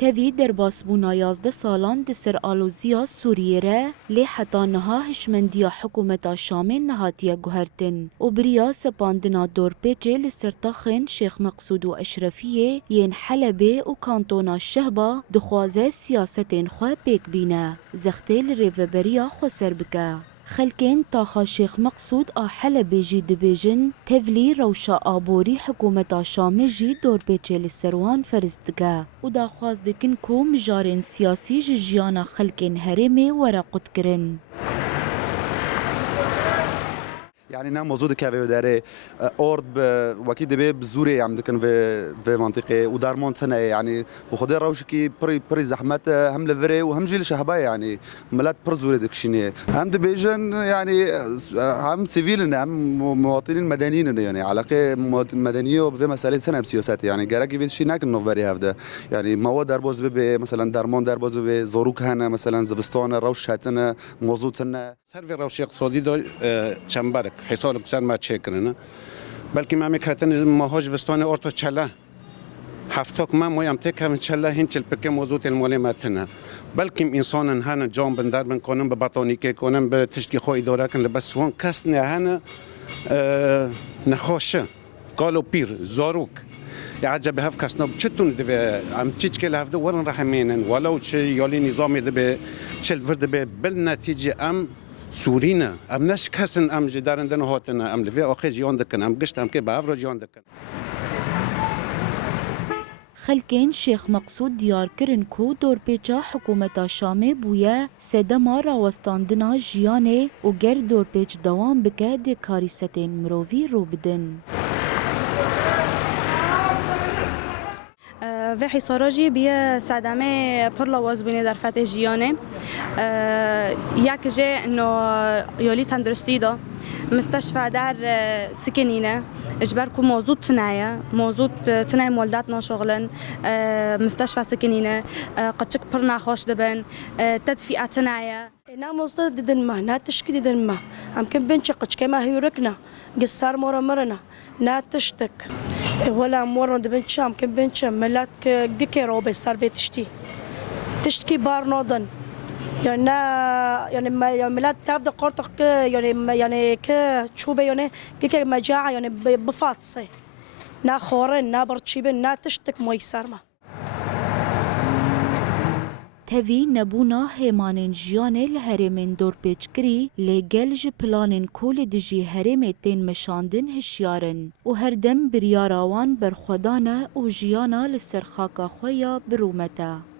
تەوی دەرباسبوونا 11 ساڵان دسر ئالۆزییا سووریێ re lê heta niha hişmendiya hikûmeta Şamê nehatiye guhertin û biriya sepandina dorpêçê li ser taxên Şêx Meqsûd û Eşrefiyê yên Helebê û kantona Şehba dixwaze siyasetên xwe pêk bîne, zextê li rêveberiya xwe ser bike. Xelkên taxa Şêx Meqsûd a Helebê jî dibêjin tevlî rewşa aborî hikûmeta Şamê jî dorpêçê li ser wan ferz dike û daxwaz dikin ku mijarên siyasî ji jiyana xelkên herêmê were qutkirin. يعني نعم موجود كافي داري أورد وكيد بي بزوري عم دكن في منطقة ودارمون سنة يعني وخدي روشكي بري زحمات هم لفري وهم جيل شهباء يعني ملات برزوري دكشينية هم دبيجن يعني هم سيفيلنا هم مواطنين مدنيين يعني علاقة مدنية وفي مسألة سنة بسياسات يعني جراكي في شيء ناكل نوفري هذا يعني مواد دربوز بي مثلا دارمون دربوز بي زوروك هنا مثلا زفستون روش هاتنا موجود سنة سر روش اقتصادی دو چنبرک حساب بسر ما چکرنه بلکه ما میکردن ماهاج وستان ارتو چله هفتاک ما مویم تکم چله هنچل پک موضوع المالی متنه بلکه انسان هن جام بندر من کنم به بطانی که کنم به تشکی خو اداره کن بس وان کس نه هن نخواشه قالو پیر زاروک عجب هف کسنا چطور دوی ام چیچ که لفظ ورن رحمینن ولو چه یالی نظامی دوی چل ورد به بل نتیجه ام سورينا ام نش كسن ام جدارن دن هاتنا ام لفي اخي جيون دكن ام قشت ام كي بافرو جيون دكن خلکین شیخ مقصود دیار کرن کو دورپیچا حکومتا شامê bûye sedema rawestandina jiyanê û ger dorpêç dewam bike dê karîsetên mirovî rû bidin. و حصاراجی بیا صدمه پر لواز بینه در فتح جیانه یک جه انه یالی تندرستی دا مستشفى در سكنينه اجبر كو موجود تنايا مولدات ناشغلن مستشفى سكنينه قدشك برنا خوش دبن تدفئه تنايا نا مصدر ددن ما نا تشكي ددن ما هم كم بنش قدش كما هيوركنا قصار مورا مرنا نا تشتك ولا مورا دبن شام كم بنش ملات جكيرو بسار تشتكي بار نودن يعني ملات تبدا قرطك يعني كشوبه يعني كيك مجاعه يعني بفاطسه نا خورن نا برتشيبن نا تشتك ميسرما تەوی nebûna hêmanên jiyanê li herêmên dorpêçkirî lê gel ji planên ku li dijî herêmê tên meşandin hişyar in û herdem biryara wan berxwedan e û jiyana li ser xaka xwe ya birûmet e.